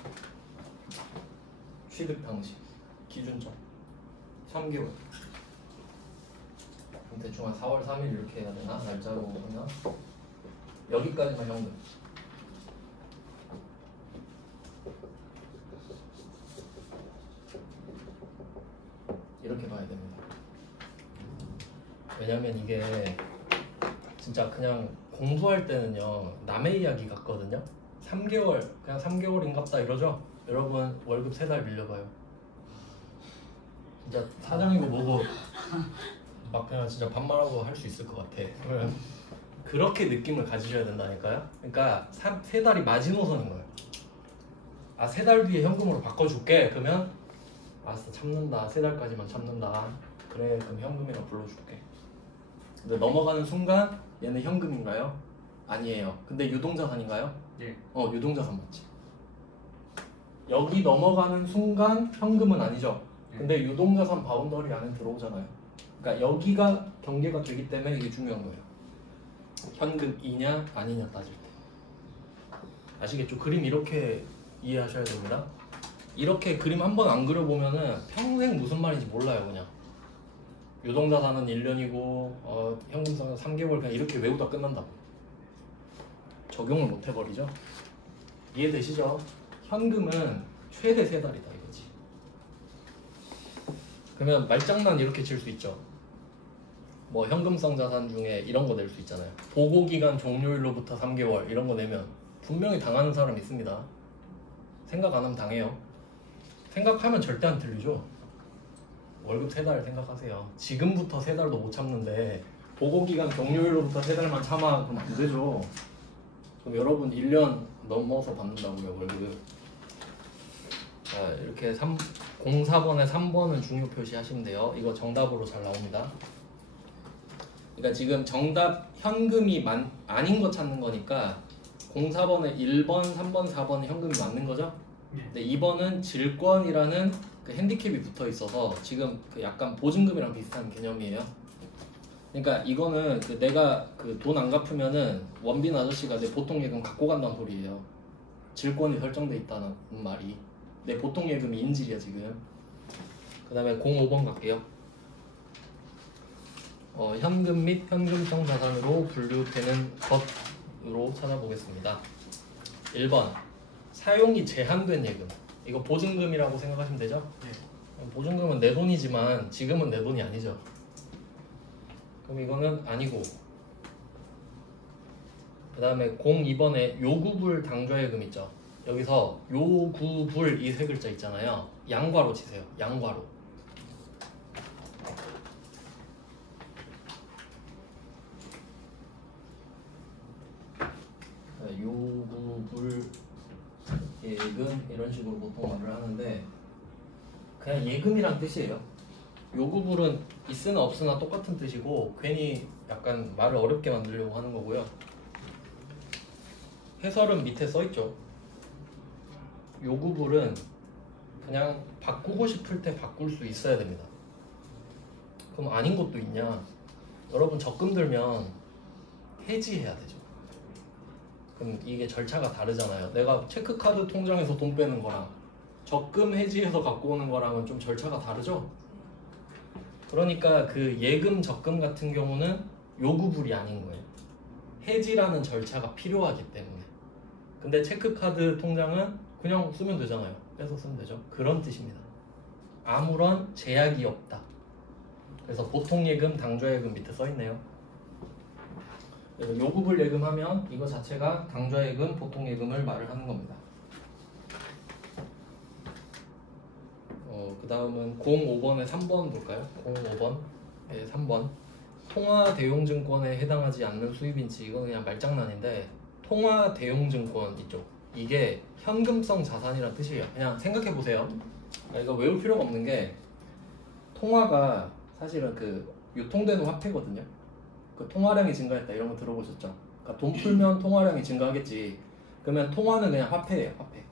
취득 당시 기준점 3개월. 대충 한 4월 3일 이렇게 해야 되나? 날짜로 보면 여기까지만 현금. 이렇게 봐야 됩니다. 왜냐면 이게 진짜 그냥 공부할 때는요 남의 이야기 같거든요. 3개월 그냥 3개월인갑다 이러죠. 여러분 월급 3달 밀려봐요. 진짜 사장이고 뭐고 막 그냥 진짜 반말하고 할 수 있을 것 같아. 그렇게 느낌을 가지셔야 된다니까요. 그러니까 3달이 마지노선인 거예요. 아 3달 뒤에 현금으로 바꿔줄게. 그러면 알았어 참는다. 3달까지만 참는다. 그래 그럼 현금이라 불러줄게. 근데 넘어가는 순간 얘는 현금인가요? 아니에요. 근데 유동자산인가요? 네. 유동자산 맞지. 여기 넘어가는 순간 현금은 아니죠. 근데 유동자산 바운더리 안에 들어오잖아요. 그러니까 여기가 경계가 되기 때문에 이게 중요한 거예요. 현금이냐 아니냐 따질 때. 아시겠죠? 그림 이렇게 이해하셔야 됩니다. 이렇게 그림 한 번 안 그려보면은 평생 무슨 말인지 몰라요. 그냥 유동자산은 1년이고 현금성은 3개월 그냥 이렇게 외우다 끝난다고. 적용을 못 해버리죠. 이해되시죠? 현금은 최대 3달이다 이거지. 그러면 말장난 이렇게 칠 수 있죠. 뭐 현금성 자산 중에 이런 거 낼 수 있잖아요. 보고기간 종료일로부터 3개월 이런 거 내면 분명히 당하는 사람 있습니다. 생각 안 하면 당해요. 생각하면 절대 안 틀리죠. 월급 3달 생각하세요. 지금부터 3달도 못 참는데 보고기간 종료일로부터 3달만 참아 그럼 안 되죠. 그럼 여러분 1년 넘어서 받는다고요 월급. 자 이렇게 04번에 3번은 중요 표시하시면 돼요. 이거 정답으로 잘 나옵니다. 그러니까 지금 정답 현금이 아닌 거 찾는 거니까 04번에 1번, 3번, 4번은 현금이 맞는 거죠? 근데 2번은 질권이라는 그 핸디캡이 붙어 있어서 지금 그 약간 보증금이랑 비슷한 개념이에요. 그러니까 이거는 그 내가 그 돈 안 갚으면은 원빈 아저씨가 내 보통 예금 갖고 간다는 소리예요. 질권이 설정돼 있다는 말이. 내 보통 예금이 인질이야 지금. 그 다음에 05번 갈게요. 현금 및 현금성 자산으로 분류되는 것으로 찾아보겠습니다. 1번 사용이 제한된 예금. 이거 보증금이라고 생각하시면 되죠? 네. 보증금은 내 돈이지만 지금은 내 돈이 아니죠. 그럼 이거는 아니고, 그 다음에 02번에 요구불 당좌예금 있죠. 여기서 요구불 이 세 글자 있잖아요. 양괄호 치세요. 양괄호. 요구불 예금 이런 식으로 보통 말을 하는데 그냥 예금이란 뜻이에요. 요구불은 있으나 없으나 똑같은 뜻이고 괜히 약간 말을 어렵게 만들려고 하는 거고요. 해설은 밑에 써있죠. 요구불은 그냥 바꾸고 싶을 때 바꿀 수 있어야 됩니다. 그럼 아닌 것도 있냐? 여러분 적금 들면 해지해야 되죠. 그럼 이게 절차가 다르잖아요. 내가 체크카드 통장에서 돈 빼는 거랑 적금 해지해서 갖고 오는 거랑은 좀 절차가 다르죠? 그러니까 그 예금 적금 같은 경우는 요구불이 아닌 거예요. 해지라는 절차가 필요하기 때문에. 근데 체크카드 통장은 그냥 쓰면 되잖아요. 빼서 쓰면 되죠. 그런 뜻입니다. 아무런 제약이 없다. 그래서 보통 예금, 당좌예금 밑에 써있네요. 요구불 예금하면 이거 자체가 당좌예금, 보통예금을 말을 하는 겁니다. 그 다음은 05번에 3번 볼까요? 05번 네, 3번 통화대용증권에 해당하지 않는 수입인지 이건 그냥 말장난인데 통화대용증권 이쪽 이게 현금성 자산이란 뜻이에요. 그냥 생각해보세요. 이거 외울 필요가 없는 게 통화가 사실은 그 유통되는 화폐거든요. 그 통화량이 증가했다 이런 거 들어보셨죠? 그러니까 돈 풀면 통화량이 증가하겠지. 그러면 통화는 그냥 화폐예요, 화폐.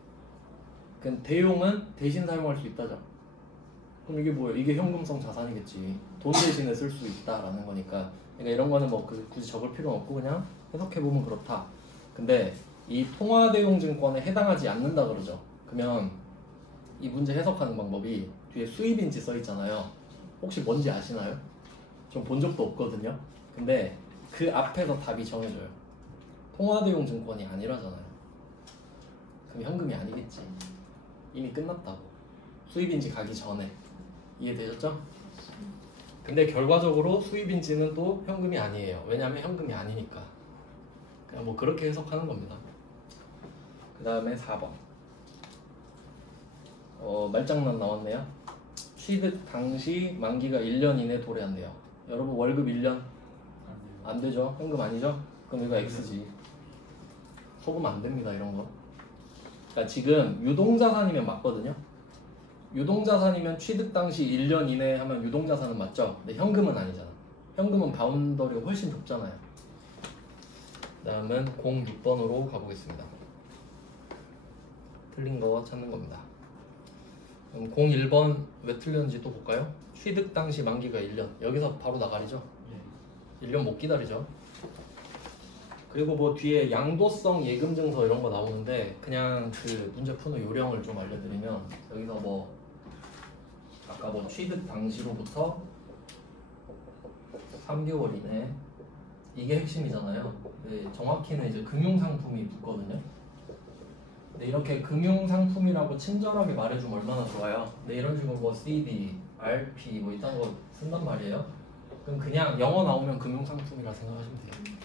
그럼 대용은 대신 사용할 수 있다죠. 그럼 이게 뭐예요? 이게 현금성 자산이겠지. 돈 대신에 쓸 수 있다라는 거니까. 그러니까 이런 거는 뭐 굳이 적을 필요는 없고 그냥 해석해보면 그렇다. 근데 이 통화대용증권에 해당하지 않는다 그러죠. 그러면 이 문제 해석하는 방법이 뒤에 수입인지 써있잖아요. 혹시 뭔지 아시나요? 전 본 적도 없거든요. 근데 그 앞에서 답이 정해져요. 통화대용 증권이 아니라잖아요. 그럼 현금이 아니겠지. 이미 끝났다고. 수입인지 가기 전에. 이해되셨죠? 근데 결과적으로 수입인지는 또 현금이 아니에요. 왜냐하면 현금이 아니니까. 그냥 뭐 그렇게 해석하는 겁니다. 그 다음에 4번. 말장난 나왔네요. 취득 당시 만기가 1년 이내 도래한대요. 여러분 월급 1년 안 되죠? 현금 아니죠? 그럼 이거 X지. 속으면 안 됩니다, 이런 거. 그러니까 지금 유동자산이면 맞거든요. 유동자산이면 취득 당시 1년 이내 하면 유동자산은 맞죠? 근데 현금은 아니잖아. 현금은 바운더리가 훨씬 좁잖아요. 그 다음은 06번으로 가보겠습니다. 틀린 거 찾는 겁니다. 그럼 01번 왜 틀렸는지 또 볼까요? 취득 당시 만기가 1년. 여기서 바로 나가리죠? 1년 못 기다리죠. 그리고 뭐 뒤에 양도성 예금증서 이런 거 나오는데 그냥 그 문제 푸는 요령을 좀 알려드리면 여기서 뭐 아까 뭐 취득 당시로부터 3개월 이내 이게 핵심이잖아요. 근데 정확히는 이제 금융상품이 붙거든요. 근데 이렇게 금융상품이라고 친절하게 말해주면 얼마나 좋아요. 근데 이런 식으로 뭐 CD, RP 뭐 이딴 거 쓴단 말이에요. 그럼 그냥 영어 나오면 금융상품이라 생각하시면 돼요.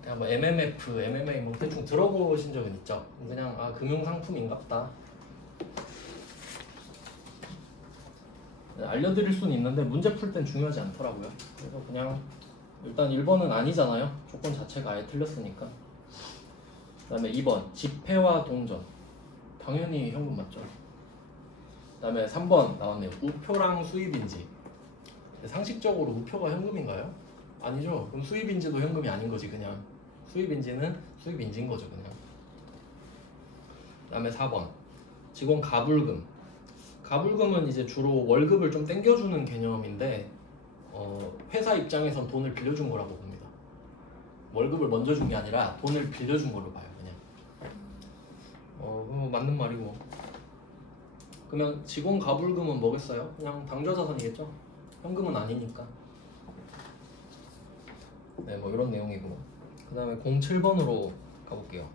그냥 뭐 MMF, MMA 뭐 대충 들어보신 적은 있죠? 그냥 아 금융상품인갑다. 네, 알려드릴 수는 있는데 문제 풀 땐 중요하지 않더라고요. 그래서 그냥 일단 1번은 아니잖아요. 조건 자체가 아예 틀렸으니까. 그 다음에 2번 지폐와 동전. 당연히 현금 맞죠. 그 다음에 3번 나왔네요. 우표랑 수입인지. 상식적으로 우표가 현금인가요? 아니죠. 그럼 수입인지도 현금이 아닌 거지 그냥. 수입인지는 수입인지인 거죠 그냥. 그 다음에 4번 직원 가불금. 가불금은 이제 주로 월급을 좀 땡겨주는 개념인데 회사 입장에선 돈을 빌려준 거라고 봅니다. 월급을 먼저 준 게 아니라 돈을 빌려준 걸로 봐요 그냥. 맞는 말이고. 그러면 직원 가불금은 뭐겠어요? 그냥 당좌자산이겠죠? 현금은 아니니까. 네, 뭐 이런 내용이고. 그 다음에 07번으로 가볼게요.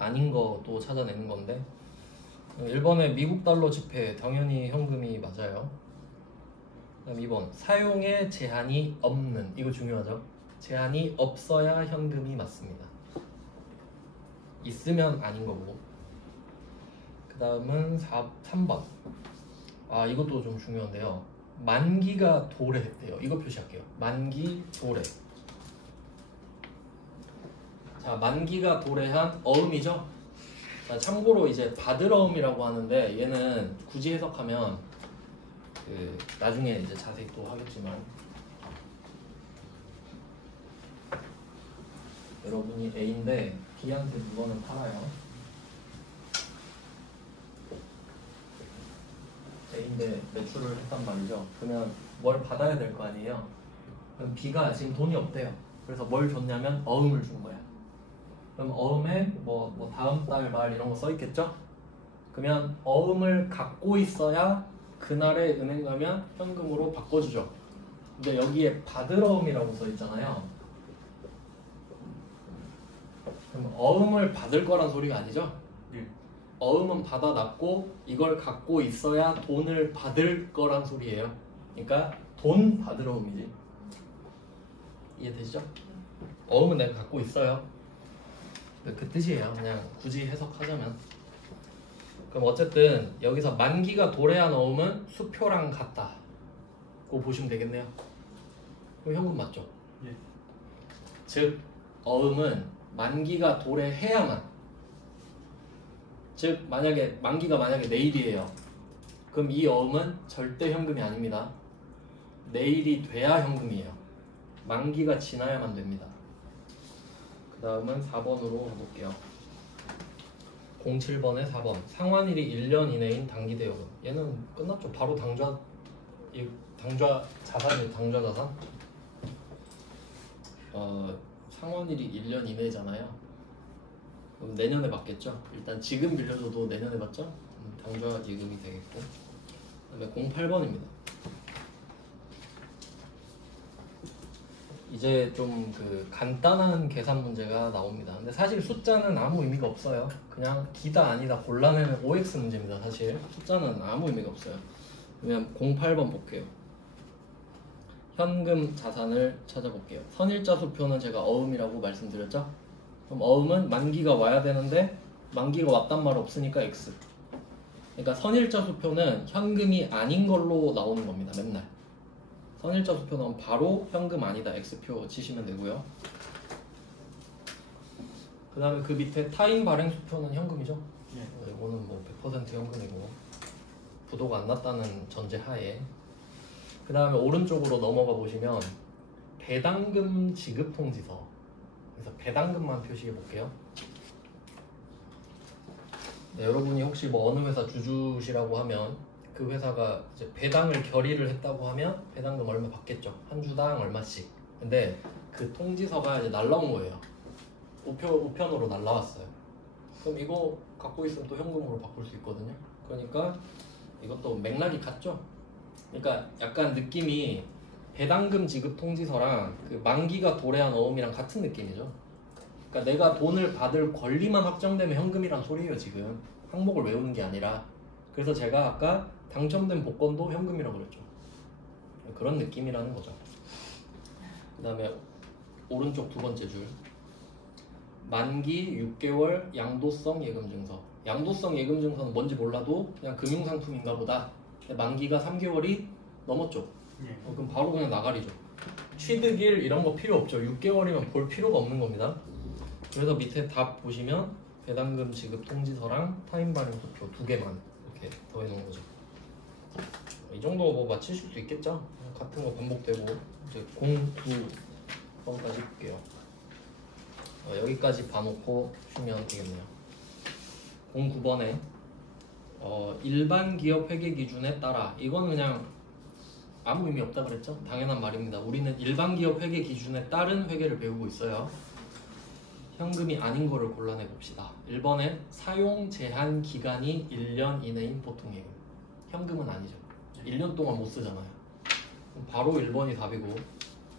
아닌 것도 찾아내는 건데 1번에 미국 달러 지폐 당연히 현금이 맞아요. 그 다음 2번 사용에 제한이 없는. 이거 중요하죠. 제한이 없어야 현금이 맞습니다. 있으면 아닌 거고. 그 다음은 3번 아 이것도 좀 중요한데요. 만기가 도래했대요. 이거 표시할게요. 만기 도래. 자, 만기가 도래한 어음이죠. 자, 참고로 이제 받으러음이라고 하는데 얘는 굳이 해석하면 나중에 이제 자세히 또 하겠지만 여러분이 A인데 B한테 물건을 팔아요. A인데 매출을 했단 말이죠. 그러면 뭘 받아야 될 거 아니에요. 그럼 B가 지금 돈이 없대요. 그래서 뭘 줬냐면 어음을 준 거야. 그럼 어음에 뭐 다음 달 말 이런 거 써 있겠죠? 그러면 어음을 갖고 있어야 그날에 은행 가면 현금으로 바꿔주죠. 근데 여기에 받으러음이라고 써 있잖아요. 그럼 어음을 받을 거란 소리가 아니죠? 어음은 받아놨고 이걸 갖고 있어야 돈을 받을 거란 소리예요. 그러니까 돈 받으러음이지. 이해되시죠? 어음은 내가 갖고 있어요. 그 뜻이에요. 그냥 굳이 해석하자면. 그럼 어쨌든 여기서 만기가 도래한 어음은 수표랑 같다. 그거 보시면 되겠네요. 그럼 현금 맞죠? 예. 즉 어음은 만기가 도래해야만. 즉 만약에 만기가 내일이에요. 그럼 이 어음은 절대 현금이 아닙니다. 내일이 돼야 현금이에요. 만기가 지나야만 됩니다. 그 다음은 4번으로 가볼게요. 07번에 4번 상환일이 1년 이내인 단기대여금. 얘는 끝났죠. 바로 당좌 자산이에요. 당좌 자산. 상환일이 1년 이내잖아요. 그럼 내년에 맞겠죠. 일단 지금 빌려줘도 내년에 맞죠. 당좌 예금이 되겠고. 그 다음에 08번입니다. 이제 좀 그 간단한 계산 문제가 나옵니다. 근데 사실 숫자는 아무 의미가 없어요. 그냥 기다 아니다 골라내는 OX 문제입니다. 사실 숫자는 아무 의미가 없어요. 그러면 08번 볼게요. 현금 자산을 찾아볼게요. 선일자 수표는 제가 어음이라고 말씀드렸죠? 그럼 어음은 만기가 와야 되는데 만기가 왔단 말 없으니까 X. 그러니까 선일자 수표는 현금이 아닌 걸로 나오는 겁니다. 맨날. 선일자 수표 나오면 바로 현금 아니다 X표 치시면 되고요. 그 다음에 그 밑에 타인 발행 수표는 현금이죠? 이거는 뭐 100% 현금이고 부도가 안 났다는 전제 하에. 그 다음에 오른쪽으로 넘어가 보시면 배당금 지급 통지서. 그래서 배당금만 표시해 볼게요. 네, 여러분이 혹시 뭐 어느 회사 주주시라고 하면 그 회사가 이제 배당을 결의를 했다고 하면 배당금 얼마 받겠죠. 한 주당 얼마씩. 근데 그 통지서가 이제 날라온 거예요. 우편으로 날라왔어요. 그럼 이거 갖고 있으면 또 현금으로 바꿀 수 있거든요. 그러니까 이것도 맥락이 같죠. 그러니까 약간 느낌이 배당금 지급 통지서랑 그 만기가 도래한 어음이랑 같은 느낌이죠. 그러니까 내가 돈을 받을 권리만 확정되면 현금이란 소리예요. 지금 항목을 외우는 게 아니라. 그래서 제가 아까 당첨된 복권도 현금이라고 그랬죠. 그런 느낌이라는 거죠. 그 다음에 오른쪽 두 번째 줄 만기 6개월 양도성 예금증서. 양도성 예금증서는 뭔지 몰라도 그냥 금융상품인가 보다. 만기가 3개월이 넘었죠. 그럼 바로 그냥 나가리죠. 취득일 이런 거 필요 없죠. 6개월이면 볼 필요가 없는 겁니다. 그래서 밑에 답 보시면 배당금 지급 통지서랑 타임 발행 수표 두 개만 이렇게 더해놓은 거죠. 이 정도 뭐 맞히실 수 있겠죠? 같은 거 반복되고. 이제 09번까지 볼게요. 여기까지 봐놓고 쉬면 되겠네요. 09번에 일반 기업 회계 기준에 따라. 이건 그냥 아무 의미 없다 그랬죠? 당연한 말입니다. 우리는 일반 기업 회계 기준에 따른 회계를 배우고 있어요. 현금이 아닌 거를 골라내 봅시다. 1번에 사용 제한 기간이 1년 이내인 보통예금. 현금은 아니죠. 1년 동안 못 쓰잖아요. 그럼 바로 1번이 답이고.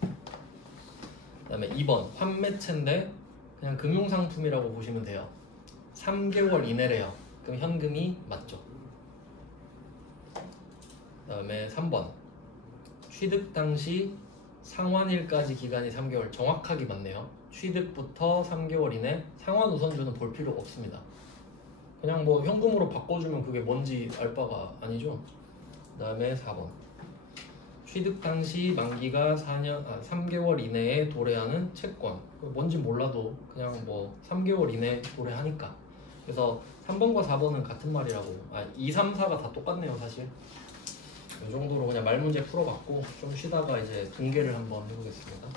그 다음에 2번 환매채인데 그냥 금융상품이라고 보시면 돼요. 3개월 이내래요. 그럼 현금이 맞죠. 그 다음에 3번 취득 당시 상환일까지 기간이 3개월. 정확하게 맞네요. 취득부터 3개월 이내. 상환 우선주는 볼 필요가 없습니다. 그냥 뭐 현금으로 바꿔주면 그게 뭔지 알 바가 아니죠. 그 다음에 4번 취득 당시 만기가 3개월 이내에 도래하는 채권. 뭔지 몰라도 그냥 뭐 3개월 이내에 도래하니까. 그래서 3번과 4번은 같은 말이라고. 2, 3, 4가 다 똑같네요 사실. 이 정도로 그냥 말 문제 풀어봤고 좀 쉬다가 이제 분계를 한번 해보겠습니다.